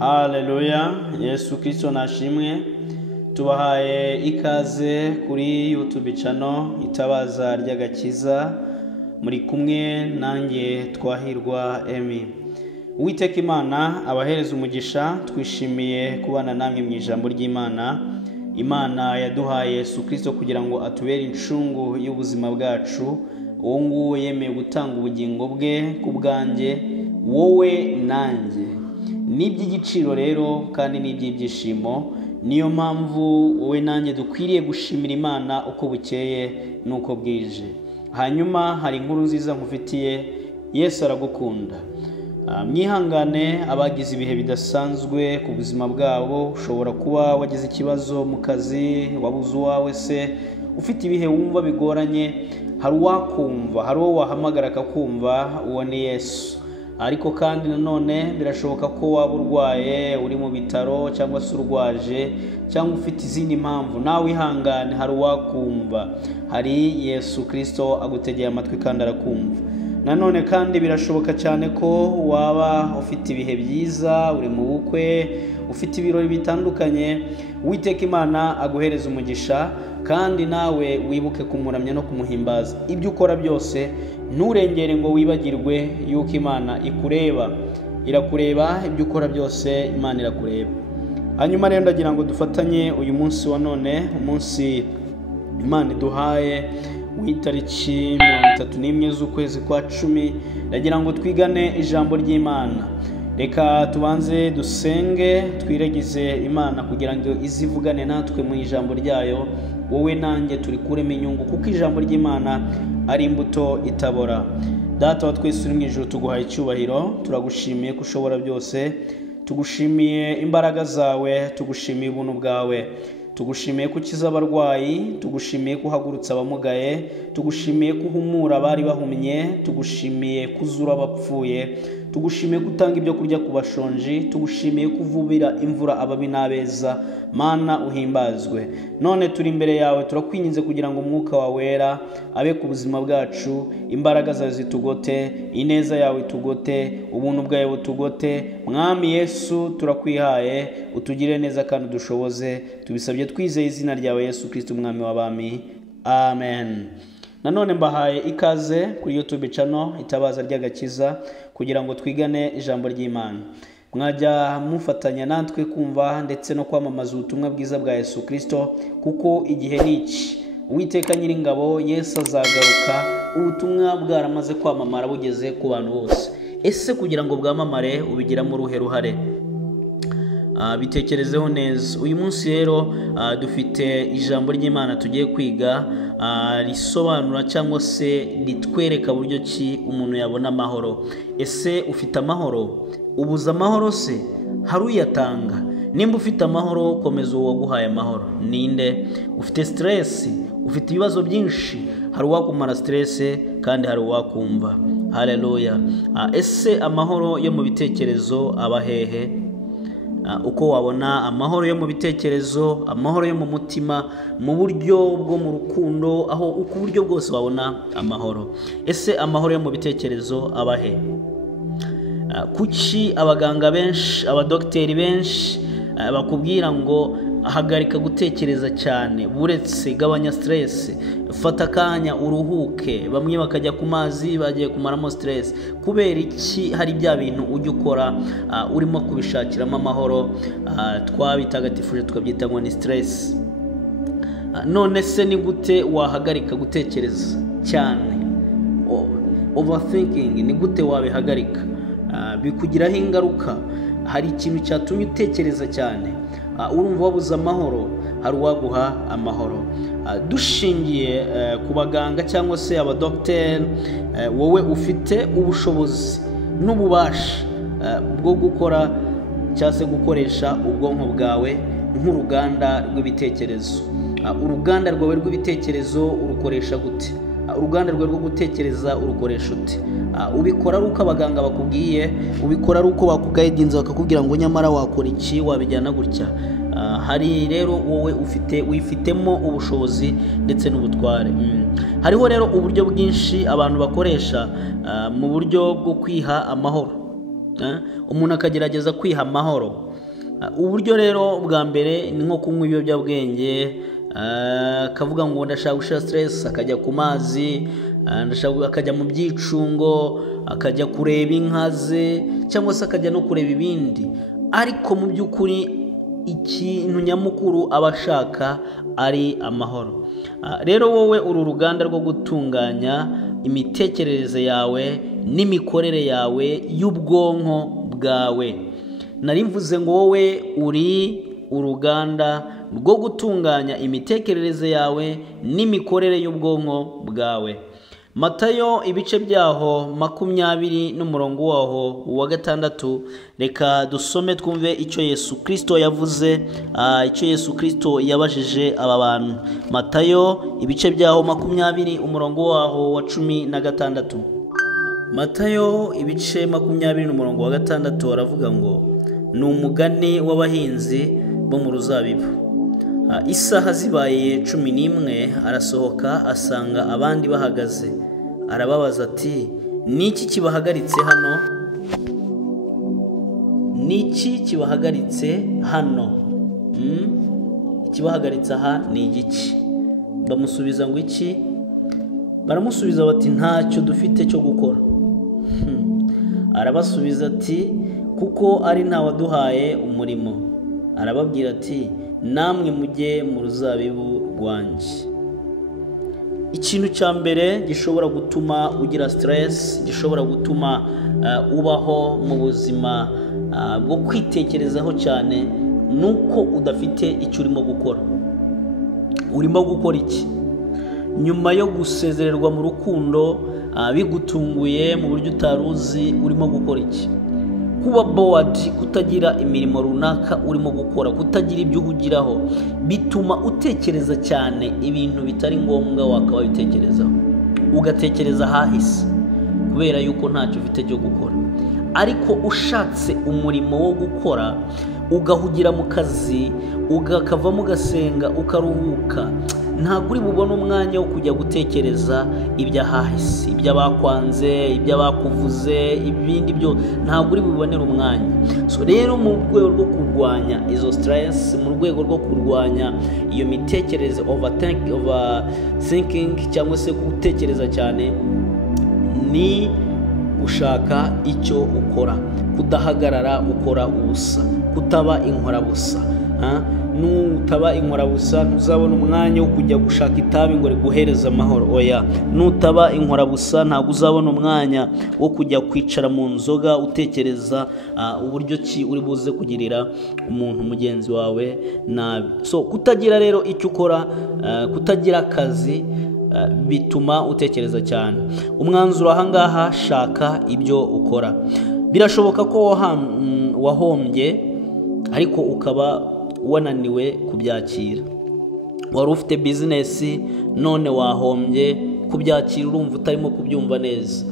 Haleluya, Yesu Kristo nashimwe. Tubahaye ikaze kuri YouTube channel Itabaza ry'agakiza. Muri kumwe nanjye Twahirwa Emi. Uwiteka Imana abahereza umugisha, twishimiye kubana namwe mu ijambo ry'Imana. Imana yaduhaye Yesu Kristo kugira ngo atubere incungu y'ubuzima bwacu. Uwo nguwo yemeye gutanga ubugingo bwe ku bwanjye, wowe nanjye. N'iby'igiciro rero kandi n'iby'ibyishimo. Niyo mpamvu wowe nanjye dukwiriye gushimira Imana uko bukeye nuko bwije. Hanyuma hari inkuru nziza nkufitiye. Yesu aragukunda. Mwihangane abagize ibihe bidasanzwe ku buzima bwabo. Ushobora kuba wagize ikibazo mu kazi, wabuze uwawe se, ufite ibihe wumva bigoranye. Hari uwakumva, hari uwo wahamagara akakumva, uwo ni Yesu. Ariko kandi nanone birashoboka ko waba urwaye, uri mu bitaro cyangwa se urwaje, cyangwa ufite izindi mpamvu. Nawe ihangane, hari uwakumva. Hari Yesu Kristo agutegeye amatwi kandi arakumva. Nanone kandi birashoboka cyane ko waba ufite ibihe byiza, uri mu bukwe, ufite ibirori bitandukanye. Uwiteka Imana aguhereza umugisha kandi nawe wibuke kumuramya no kumuhimbaza. Ibyo ukora byose nturengere ngo wibagirwe yuko Imana ikureba. Irakureba, ibyo ukora byose Imana irakureba. Hanyuma rero ndagira ngo dufatanye uyu munsi wa none, umunsi Imana iduhaye w'itariki 31 z'ukwezi kwa 10. Ndagira ngo twigane ijambo ry'Imana. Reka tubanze dusenge, twiragize Imana kugira ngo izivugane natwe mu ijambo ryayo. Wowe nanjye turi kurema inyungu kuko ijambo ry'Imana ari imbuto itabora. Data wa twese uri mu ijuru, tuguhaye icyubahiro. Turagushimiye ko ushobora byose. Tugushimiye imbaraga zawe, tugushimiye ubuntu bwawe. Tugushimiye ko ukiza abarwayi, tugushimiye ko uhagurutsa abamugaye, tugushimiye ko uhumura abari bahumye, tugushimiye ko uzura abapfuye, tugushimiye ko utanga ibyo kurya ku bashonji, tugushimiye ko uvubira imvura ababi n'abeza. Mana uhimbazwe. None turi imbere yawe, turakwinginze kugira ngo umwuka wawe wera abe ku buzima bwacu. Imbaraga zawe zitugote, ineza yawe itugote, ubuntu bwawe butugote. Mwami Yesu turakwihaye, utugire neza kandi udushoboze. Tubisabye twizeye izina ryawe Yesu Kristo umwami w'abami. Amen. Nanone mbahaye ikaze kuri YouTube channel Itabaza ry'agakiza kugira ngo twigane ijambo ry'Imana. Mwajya mufatanya natwe kumva ndetse no kwamamaza ubutumwa bwiza bwa Yesu Kristo kuko igihe niki. Uwiteka Nyiringabo Yesu azagaruka, ubutumwa bwaramaze kwamamara bugeze ku bantu bose. Ese kugira ngo bwamamare ubigiramo uruhe ruhare? Bitekerezeho neza. Uyu munsi rero dufite ijambo ry'Imana tugiye kwiga, risobanura cyangwa se ritwereka buryo ki umuntu yabona amahoro. Ese ufite amahoro? Ubuza amahoro se? Hari uyatanga? Nimba ufite amahoro, komeza uwo waguhaye amahoro. Ninde? Ufite stress? Ufite ibibazo byinshi? Hari uwakumara stress kandi hari uwakumva. Haleluya. Ese amahoro yo mu bitekerezo aba hehe? Uko wabona amahoro yo mu bitekerezo, amahoro yo mu mutima, mu buryo bwo mu rukundo, aho uko buryo bwose wabona amahoro. Ese amahoro yo mu bitekerezo aba he? Kuki abaganga benshi, abadokiteri benshi bakubwira ngo hagarika gutekereza cyane, buretse gabanya stress, fata kanya uruhuke? Bamwe bakajya ku mazi bagiye kumaramo stress. Kubera iki hari bya bintu ujya ukora urimo kubishakiramo amahoro, twabitagatifuje tukabyita ngo ni stress. None se ni gute wahagarika gutekereza cyane? Overthinking ni gute wabihagarika? Bikugiraho ingaruka. Hari ikintu cyatumye utekereza cyane, urumva wabuze amahoro, hari uwaguha amahoro. Dushingiye ku baganga cyangwa se abadokiteri, wowe ufite ubushobozi n'ububasha bwo gukora cyangwa se gukoresha ubwonko bwawe nk'uruganda rw'ibitekerezo. Uruganda rwawe rw'ibitekerezo urukoresha gute? Uruganda rwawe rwo gutekereza urukoresha ute? Ubikora ari uko abaganga bakubwiye? Ubikora ari uko bakugaidinze bakakubwira ngo nyamara wakora iki, wabijyana gutya? Hari rero wowe wifitemo ubushobozi ndetse n'ubutware. Hariho rero uburyo bwinshi abantu bakoresha mu buryo bwo kwiha amahoro. umuntu akagerageza kwiha amahoro uburyo rero bwa mbere ni nko kunywa ibiyobyabwenge, akavuga ngo ndashaka gushira stress, akajya ku mazi, akajya mu byicungo, akajya kureba inka ze, cyangwa se akajya no kureba ibindi. Ariko mu by'ukuri ikintu nyamukuru abashaka ari amahoro. Rero wowe uru ruganda rwo gutunganya imitekerereze yawe n'imikorere yawe y'ubwonko bwawe. Nari mvuze ngo wowe uri uruganda rwo gutunganya imitekerereze yawe n'imikorere y'ubwonko bwawe. Matayo ibice byaho 20 n'umurongo waho wa 6. Reka dusome twumve icyo Yesu Kristo yavuze, icyo Yesu Kristo yabajije aba bantu. Matayo ibice byaho 20 umurongo waho wa 16. Matayo ibice 20 n'umurongo wa 6 aravuga ngo ni umugani w'abahinzi bo mu ruzabibu. Isaha zibaye 11 arasohoka asanga abandi bahagaze, arababaza ati niki kibahagaritse hano? Niki kibahagaritse hano? Ikibahagaritse aha ni igiki? Bamusubiza ngo iki? Baramusubiza bati ntacyo dufite cyo gukora. Arabasubiza ati kuko ari nta waduhaye umurimo. Arababwira ati namwe mujye mu ruzabibu rwanjye. Ikintu cya mbere gishobora gutuma ugira stress, gishobora gutuma ubaho mu buzima bwo kwitekerezaho cyane, nuko udafite icyo urimo gukora. Urimo gukora iki? Nyuma yo gusezererwa mu rukundo bigutunguye mu buryo utaruzi, urimo gukora iki? Kuba bored, kutagira imirimo runaka urimo gukora, kutagira ibyo uhugiraho, bituma utekereza cyane ibintu bitari ngombwa wakabaye utekerezaho. Ugatekereza hahise kubera yuko ntacyo ufite cyo gukora. Ariko ushatse umurimo wo gukora, ugahugira mu kazi, ugakavamo ugasenga, ukaruhuka, ntabwo uri bubone umwanya wo kujya gutekereza iby'ahahise, iby'abakwanze, iby'abakuvuze, ibindi byo ntabwo uri bubonera umwanya. So rero mu rwego rwo kurwanya izo stress, mu rwego rwo kurwanya iyo mitekerereze overthinking cyangwa se gutekereza cyane, ni ushaka icyo ukora, kudahagarara ukora ubusa, kutaba inkorabusa. Nutaba inkorabusa ntuzabona umwanya wo kujya gushaka itabi ngo riguhereze amahoro. Oya, nutaba inkorabusa ntabwo uzabona umwanya wo kujya kwicara mu nzoga utekereza uburyo ki uri buze kugirira umuntu mugenzi wawe nabi. So kutagira rero icyo ukora, kutagira akazi, bituma utekereza cyane. Umwanzuro ahangaha, shaka ibyo ukora. Birashoboka ko wahombye ariko ukaba wananiwe kubyakira. Wari ufite business none wahombye, kubyakira urumva utarimo kubyumva neza.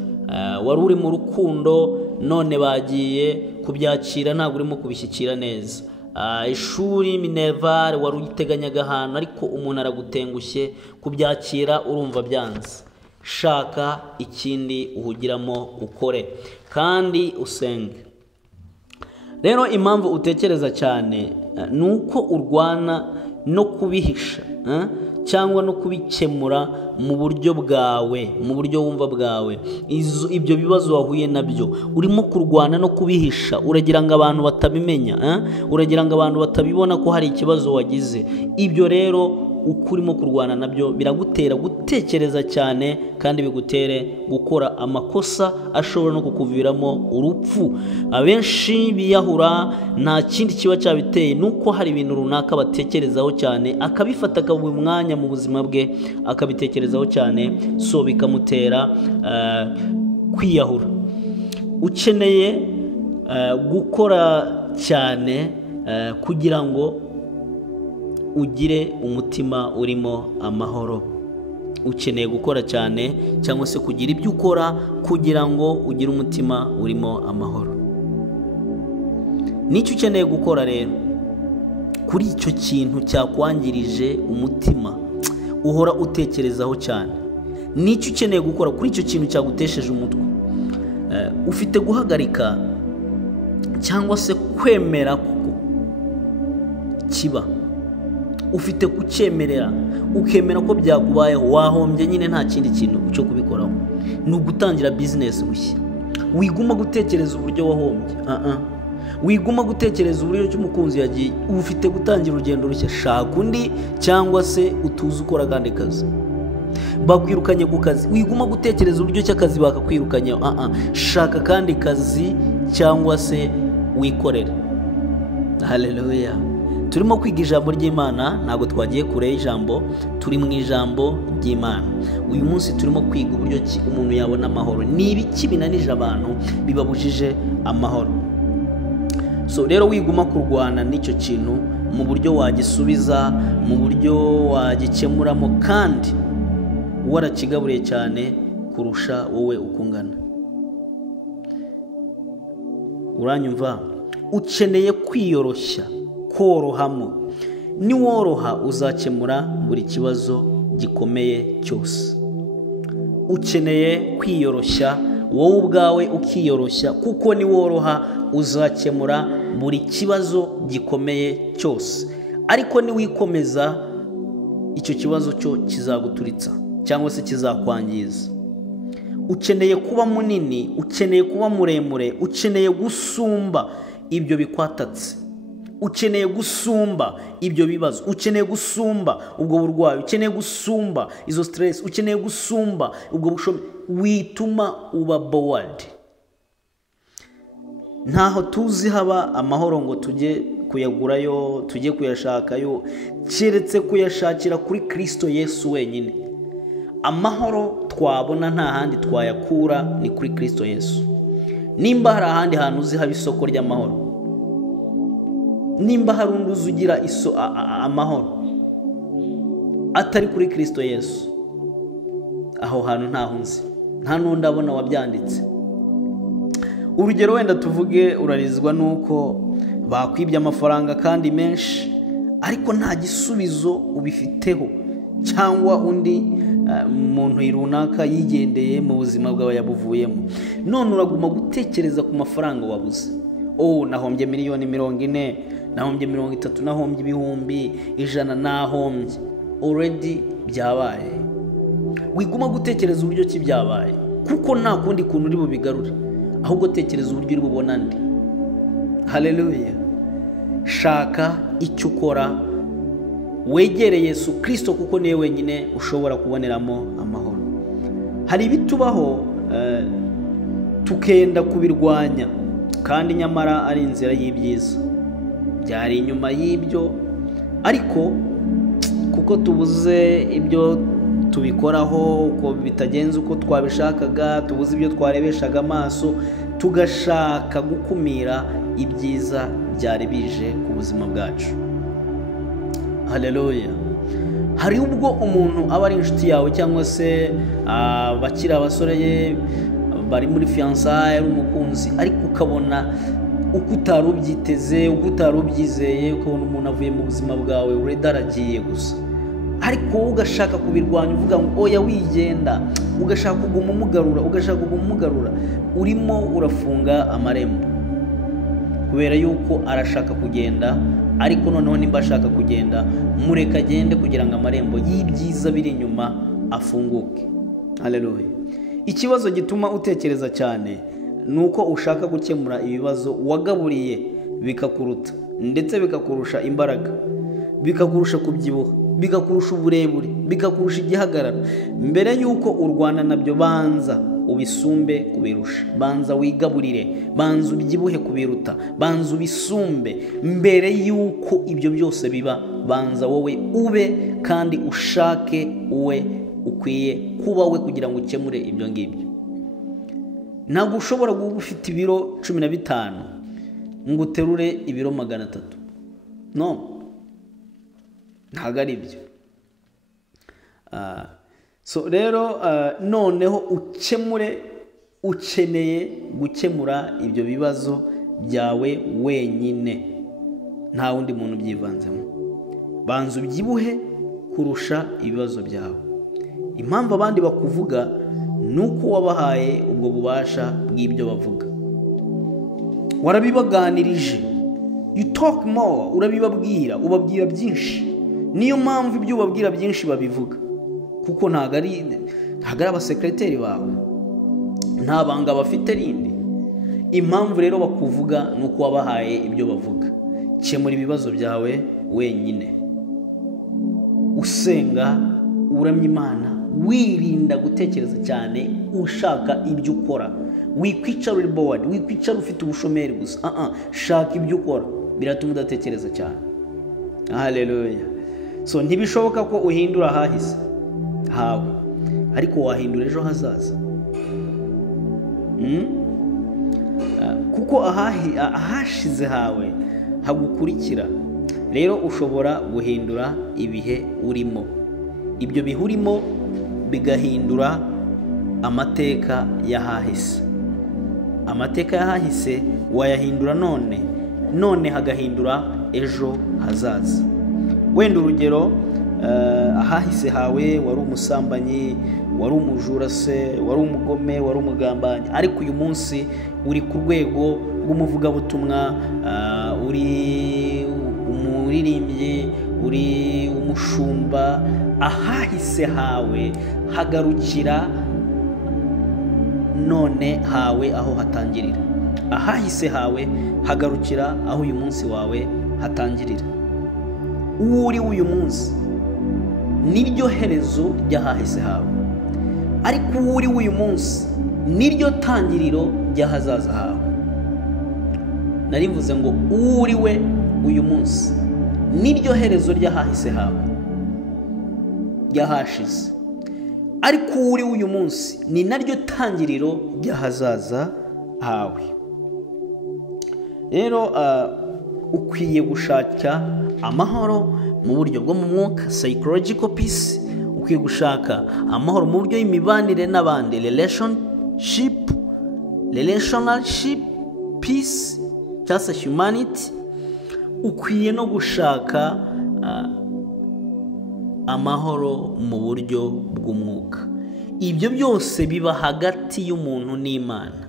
Wari uri mu rukundo none bagiye, kubyakira ntabwo urimo kubishyikira neza. Ishuri minerval wari uyiteganyaga ahantu ariko umuntu aragutengushye, kubyakira urumva byanze. Shaka ikindi uhugiramo ukore kandi usenge. Rero impamvu utekereza cyane nuko urwana no kubihisha cyangwa no kubikemura mu buryo bwawe, mu buryo wumva bwawe. Ibyo bibazo wahuye nabyo urimo kurwana no kubihisha, uragira ngo abantu batabimenya, uragira ngo abantu batabibona ko hari ikibazo wagize. Ibyo rero uko urimo kurwana nabyo biragutera gutekereza cyane kandi bigutere gukora amakosa ashobora no kukuviramo urupfu. Abenshi biyahura nta kindi kiba cyabiteye, nuko hari ibintu runaka batekerezaho cyane, akabifata akabuha umwanya mu buzima bwe akabitekerezaho cyane, so bikamutera kwiyahura. Ukeneye gukora cyane kugira ngo ugire umutima urimo amahoro. Ukeneye gukora cyane cyangwa se kugira ibyo ukora kugira ngo ugire umutima urimo amahoro. Nicyo ukeneye gukora rero kuri icyo kintu cyakwangirije umutima uhora utekerezaho cyane. Nicyo ukeneye gukora kuri icyo kintu cyagutesheje umutwe. Ufite guhagarika cyangwa se kwemera kiba, ufite kucyemerera, ukemera ko byakubayeho, wahombye nyine nta kindi kintu cyo kubikoraho. Ni ugutangira business bushya. Wiguma gutekereza uburyo wahombye, wiguma gutekereza uburyo cy'umukunzi yagiye, ufite gutangira urugendo rushya. Shaka undi cyangwa se utuze ukora kandi kazi. Bakwirukanye ku kazi, wiguma gutekereza uburyo cy'akazi bakakwirukanye, shaka kandi kazi cyangwa se wikorere. Haleluya. Turimo kwiga ijambo ry'Imana, ntabwo twagiye kure y'ijambo, turi mu ijambo ry'Imana. Uyu munsi turimo kwiga uburyo ki umuntu yabona amahoro. Ni ibiki binanije abantu bibabujije amahoro. So rero wiguma kurwana n'icyo kintu mu buryo wagisubiza, mu buryo wagikemuramo, kandi warakigaburiye cyane kurusha wowe ukungana. Uranyumva? Ukeneye kwiyoroshya, korohamo. Niworoha uzakemura buri kibazo gikomeye cyose. Ukeneye kwiyoroshya, wowe ubwawe ukiyoroshya, kuko niworoha uzakemura buri kibazo gikomeye cyose. Ariko niwikomeza, icyo kibazo cyo kizaguturitsa cyangwa se kizakwangiza. Ukeneye kuba munini, ukeneye kuba muremure, ukeneye gusumba ibyo bikwatatse, ukeneye gusumba ibyo bibazo, ukeneye gusumba ubwo burwayi, ukeneye gusumba izo stress, ukeneye gusumba ubwo bushomeri. Wituma uba bored. Ntaho tuzi haba amahoro ngo tujye kuyagurayo, tujye kuyashakayo, keretse kuyashakira kuri Kristo Yesu wenyine. Amahoro twabona nta handi twayakura, ni kuri Kristo Yesu. Nimba hari ahandi hantu uzi haba isoko ry'amahoro, nimba hari undi uzugira amahoro atari kuri Kristo Yesu, aho hantu ntaho nzi, nta n'undi abona wabyanditse. Urugero wenda tuvuge urarizwa nuko bakwibye amafaranga kandi menshi, ariko nta gisubizo ubifiteho, cyangwa undi muntu runaka yigendeye mu buzima bwawe yabuvuyemo. None uraguma gutekereza ku mafaranga wabuze. Nahombye miliyoni 40, nahombye 30, nahombye ibihumbi 100, nahombye. Already byabaye. Wiguma gutekereza uburyo ki byabaye, kuko nta kundi kuntu uri bubigarure, ahubwo tekereza uburyo uri bubona ndi. Haleluya. Shaka icyukora, wegere Yesu Kristo, kuko niwe wenyine ushobora kuboneramo amahoro. Hari ibitubaho tukenda kubirwanya, kandi nyamara ari inzira y'ibyiza. Byari inyuma y'ibyo, ariko kuko tubuze ibyo tubikoraho, uko bitagenze uko twabishakaga, tubuze ibyo twarebeshaga amaso, tugashaka gukumira ibyiza byari bije ku buzima bwacu. Haleluya. Hari ubwo umuntu aba ari inshuti yawe, cyangwa se bakiri abasore bari muri fiançailles, umukunzi, ariko ukabona uko utarubyiteze, uko utarubyizeye, ukabona umuntu avuye mu buzima bwawe uredaragiye gusa, ariko ugashaka kubirwanya, uvuga ngo oya wigenda, ugashaka kuguma umugarura, urimo urafunga amarembo, kubera yuko arashaka kugenda. Ariko noneho nimba ashaka kugenda, mureka agende kugira ngo amarembo y'ibyiza biri inyuma afunguke. Haleluya. Ikibazo gituma utekereza cyane nuko ushaka gukemura ibibazo wagaburiye bikakuruta, ndetse bikakurusha imbaraga, bikakurusha kubyibuha, bikakurusha uburebure, bikakurusha igihagararo. Mbere yuko urwana nabyo, banza ubisumbe kubirusha, banza wigaburire, banza ubyibuhe kubiruta, banza ubisumbe. Mbere yuko ibyo byose biba, banza wowe ube kandi ushake uwe ukwiye kuba we, kugira ngo ukemure ibyo ngibyo. Ntabwo ushobora kuba ufite ibiro 15 ngo uterure ibiro 300. No, ntabwo ari byo. So rero noneho ukeneye gukemura ibyo bibazo byawe wenyine, nta wundi muntu byivanzemo. Banza ubyibuhe kurusha ibibazo byawe. Impamvu abandi bakuvuga nuko wabahaye ubwo bubasha bw'ibyo bavuga, warabibaganirije. you talk more, urabibabwira, ubabwira byinshi. Niyo mpamvu ibyo ubabwira byinshi babivuga, kuko ntago ari abasekreteri bawe, nta banga bafite rindi. Impamvu rero bakuvuga nuko wabahaye ibyo bavuga. Kemura ibibazo byawe wenyine, usenga, uramya Imana, wirinda gutekereza cyane, ushaka ibyo ukora. Wikwicara uri bored, wikwicara ufite ubushomeri gusa. Shaka ibyo ukora, biratuma udatekereza cyane. Haleluya. So ntibishoboka ko uhindura ahahise hawe, ariko wahindura ejo hazaza. Kuko ahashize hawe hagukurikira. Rero ushobora guhindura ibihe urimo. Ibyo bihe urimo bigahindura amateka y'ahahise. Amateka y'ahahise wayahindura none hagahindura ejo hazaza. Wenda urugero, ahahise hawe wari umusambanyi, wari umujura se, wari umugome, wari umugambanyi, ariko uyu munsi uri ku rwego rw'umuvugabutumwa, uri umuririmbyi, uri umushumba. Ahahise hawe hagarukira none hawe aho hatangirira. Ahahise hawe hagarukira aho uyu munsi wawe hatangirira. Uri uyu munsi niryo herezo ry'ahahise hawe, ariko uri uyu munsi niryo tangiriro ry'ahazaza hawe. Narivuze ngo uri we uyu munsi niryo herezo ry'ahahise hawe ry'ahashize, ariko uri uyu munsi ni naryo tangiriro ry'ahazaza hawe. Rero ukwiye gushaka amahoro mu buryo bwo mu mwuka, psychological peace. Ukwiye gushaka amahoro mu buryo y'imibanire n'abandi, relationship peace, cyangwa humanity. Ukwiye no gushaka amahoro mu buryo bw'umwuka. Ibyo byose biba hagati y'umuntu n'Imana.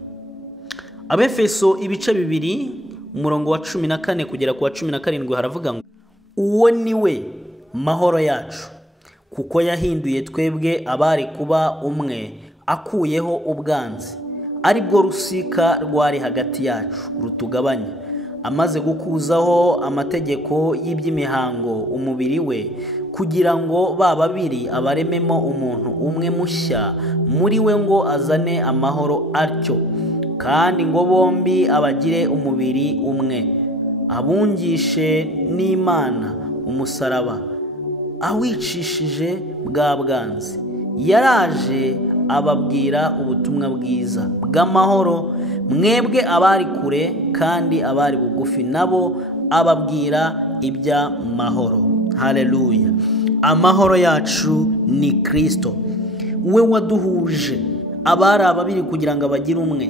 Abefeso ibice 2 umurongo wa 14 kugera ku wa 17 haravuga ngo uwo niwe mahoro yacu, kuko yahinduye twebwe abari kuba umwe, akuyeho ubwanzi ari bwo rusika rwari hagati yacu rutugabanya, amaze gukuzaho amategeko y'iby'imihango umubiri we, kugira ngo babiri abarememo umuntu umwe mushya muri we, ngo azane amahoro atyo, kandi ngo bombi abagire umubiri umwe, abungishe n'Imana umusaraba awicishije bwa bwanzi. Yaraje ababwira ubutumwa bwiza bw'amahoro, mwebwe abari kure kandi abari bugufi nabo ababwira iby'amahoro. Haleluya. Amahoro yacu ni Kristo, we waduhuje abari babiri kugira ngo abagire umwe,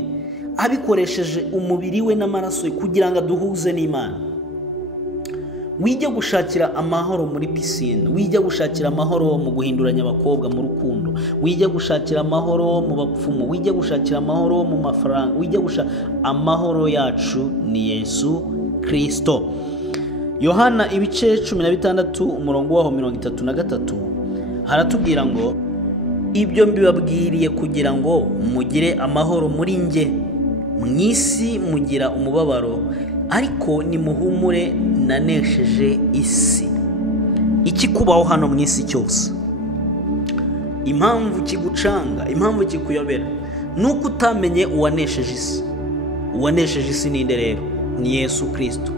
abikoresheje umubiri we n'amaraso ye kugira ngo aduhuze n'Imana. Wijya gushakira amahoro muri pisine, wijya gushakira amahoro mu guhinduranya abakobwa mu rukundo, wijya gushakira amahoro mu bapfumu, wijya gushakira amahoro mu mafaranga, wijya amahoro yacu ni Yesu Kristo. Yohana ibice 16 umurongo waho 33 haratubwira ngo ibyo mbibabwiriye kugira ngo mugire amahoro muri nge, mwisi mugira umubabaro, ariko nimuhumure nanesheje isi. Iki kubaho hano mwisi cyose, impamvu kigucanga, impamvu kikuyobera, nuko utamenye uwanesheje isi. Uwanesheje isi ni nde rero? Ni Yesu Kristo.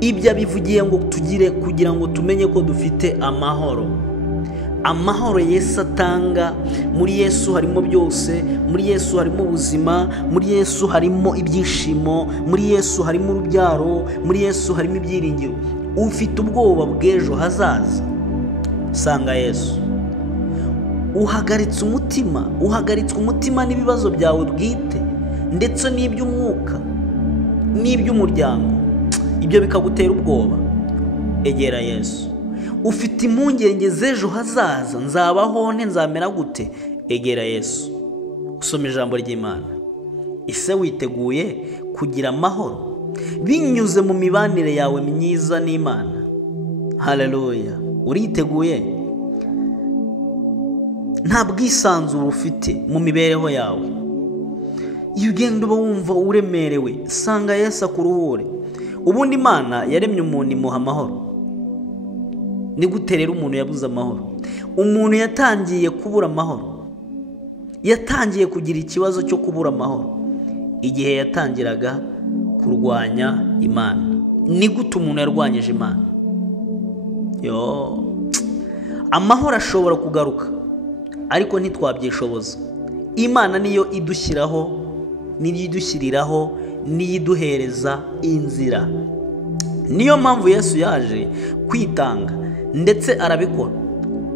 Ibyo bivugiye ngo tugire kugira ngo tumenye ko dufite amahoro. Amahoro Yesu atanga, muri Yesu harimo byose, muri Yesu harimo ubuzima, muri Yesu harimo ibyishimo, muri Yesu harimo urubyaro, muri Yesu harimo ibyiringiro. Ufite ubwoba bw'ejo hazaza, sanga Yesu. Uhagaritswe umutima n'ibibazo byawe bwite, ndetse n'iby'umwuka n'iby'umuryango, ibyo bikagutera ubwoba. Egera Yesu. Ufite impungenge z'ejo hazaza, nzabaho nte, nzamera gute? Egera Yesu, usome ijambo ry'Imana. Ese witeguye kugira amahoro? binyuze mu mibanire yawe myiza n'Imana. Haleluya. Uriteguye? Nta bwisanzure ufite mu mibereho yawe. Iyo ugenda uba wumva uremerewe, sanga Yesu akuruhure. Ubundi Imana yaremye umuntu imuha amahoro. Ni gute rero umuntu yabuze amahoro? Umuntu yatangiye kubura amahoro, yatangiye kugira ikibazo cyo kubura amahoro igihe yatangiraga kurwanya Imana. Ni gute umuntu yarwanyije Imana? Amahoro ashobora kugaruka, ariko ntitwabyishoboza. Imana niyo idushyiriraho, niyo iduhereza inzira. Niyo mpamvu Yesu yaje kwitanga, ndetse arabikora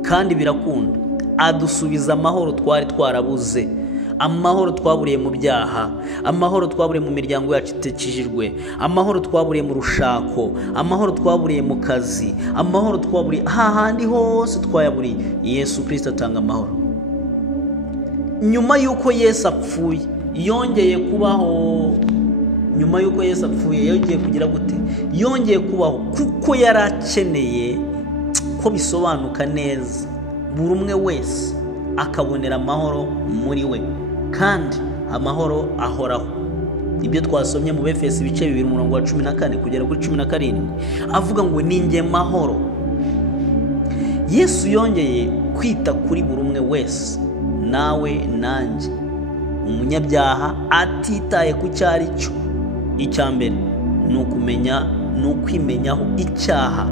kandi birakunda. Adusubiza amahoro twari twarabuze, amahoro twaburiye mu byaha, amahoro twaburiye mu miryango yacu itekijijwe, amahoro twaburiye mu rushako, amahoro twaburiye mu kazi, amahoro twaburiye hahandi hose twayaburiye. Yesu Kristo atanga amahoro. Nyuma y'uko Yesu apfuye yongeye kubaho. Nyuma y'uko Yesu apfuye yongeye kugira gute? Yongeye kubaho kuko yarakeneye ko bisobanuka neza, buri umwe wese akabonera amahoro muri we, kandi amahoro ahoraho. Ibyo twasomye mu Abefeso ibice 2:14 kugera kuri 17 avuga ngo ninjye mahoro. Yesu yongeye kwita kuri buri umwe wese, nawe nanjye, umunyabyaha, atitaye ku cyari cyo. Icyambere ni ukumenya, ni ukwimenyaho icyaha,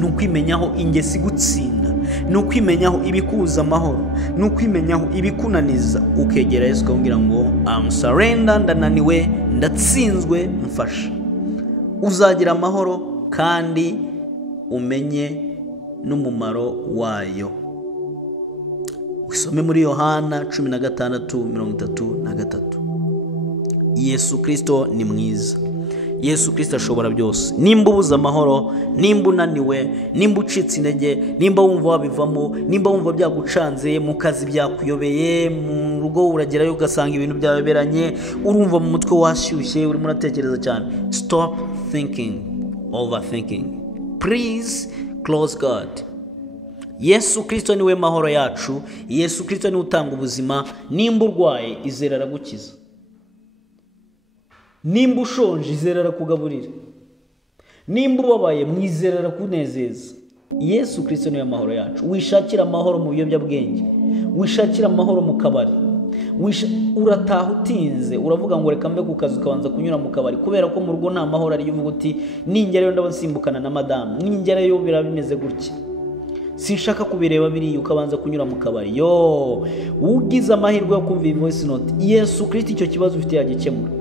ni ukwimenyaho ingesi gutsinda, ni ukwimenyaho ibikuza amahoro, ni ukwimenyaho ibikunaniza. Ukegera Yesu ukamubwira ngo I'm surrender, ndananiwe, ndatsinzwe, mfasha. Uzagira amahoro kandi umenye n'umumaro wayo. Usome muri Yohana 16:33. Yesu Kristo ni mwiza. Yesu Kristo ashobora byose. Nimba ubuze amahoro, nimba unaniwe, nimba ucitse intege, nimba wumva wabivamo, nimba wumva byagucanze, mu kazi byakuyobeye, mu rugo uragerayo ugasanga ibintu byabeberanye, urumva mu mutwe washyushye, urimo uratekereza cyane, stop thinking, overthinking. Please close God. Yesu Kristo niwe mahoro yacu. Yesu Kristo niwe utanga ubuzima. Nimba urwaye, izera aragukiza. Nimba ushonje, izera arakugaburira. Nimba ubabaye, mwizera arakunezeza. Yesu Kristo niwe mahoro yacu. Wishakira amahoro mu biyobyabwenge, wishakira amahoro mu kabari, urataha utinze, uravuga ngo reka mbe ku kazi, ukabanza kunyura mu kabari kubera ko mu rugo nta mahoro ari. Uvuga uti ningerayo ndabasimbukana na madamu, ningerayo birabimeze gutya, sinshaka kubireba biriya, ukabanza kunyura mu kabari. Ugize amahirwe yo kumva iyi voice note, Yesu Kristo icyo kibazo ufite yagikemura.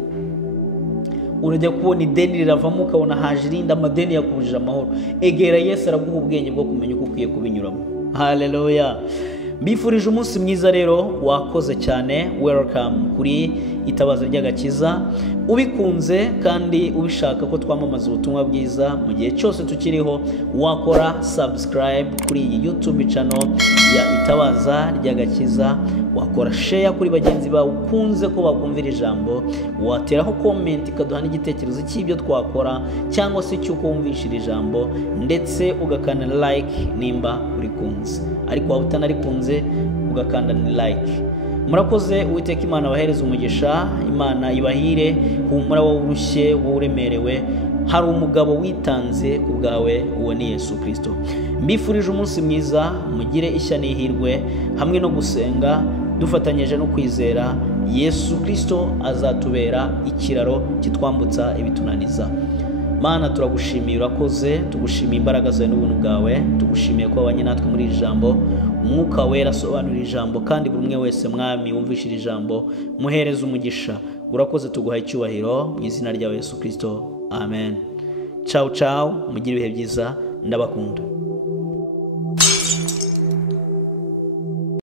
Urajya kubona ideni riravamo, ukabona haje irindi, amadeni yakubujije amahoro. Egera Yesu araguha ubwenge bwo kumenya uko ukwiye kubinyuramo. Haleluya. Mbifurije umunsi mwiza rero, wakoze cyane. Welcome kuri itabaza ry'agakiza. Ubikunze kandi ubishaka ko twamamaza ubutumwa bwiza mu gihe cyose tukiriho, wakora subscribe kuri iyi YouTube channel ya itabaza ry'agakiza, wakora share kuri bagenzi bawe ukunze ko bakumvira ijambo, wateraho comment ikaduha n'igitekerezo cy'ibyo twakora cyangwa se cy'uko wumvishira ijambo, ndetse ugakanda like nimba urikunze, ariko waba utanarikunze ugakanda like. Murakoze. Uwiteka Imana abahereza umugisha, Imana ibahire. Humura wowe urushye, wowe uremerewe, hari umugabo witanze ku bwawe, uwo ni Yesu Kristo. Mbifurije umunsi mwiza, mugire ishya n'ihirwe, hamwe no gusenga dufatanyije no kwizera. Yesu Kristo azatubera ikiraro kitwambutsa ibitunaniza. Mana, turagushimiye, urakoze, tugushimiye imbaraga zawe n'ubuntu bwawe, tugushimiye ko wabanye natwe muri iri jambo. Umwuka wera asobanura ijambo, kandi buri umwe wese mwami wumvishira ijambo muhereza umugisha. Urakoze, tuguha icyubahiro mu izina rya Yesu Kristo. Amen. Ciao ciao, mugire ibihe byiza, ndabakunda.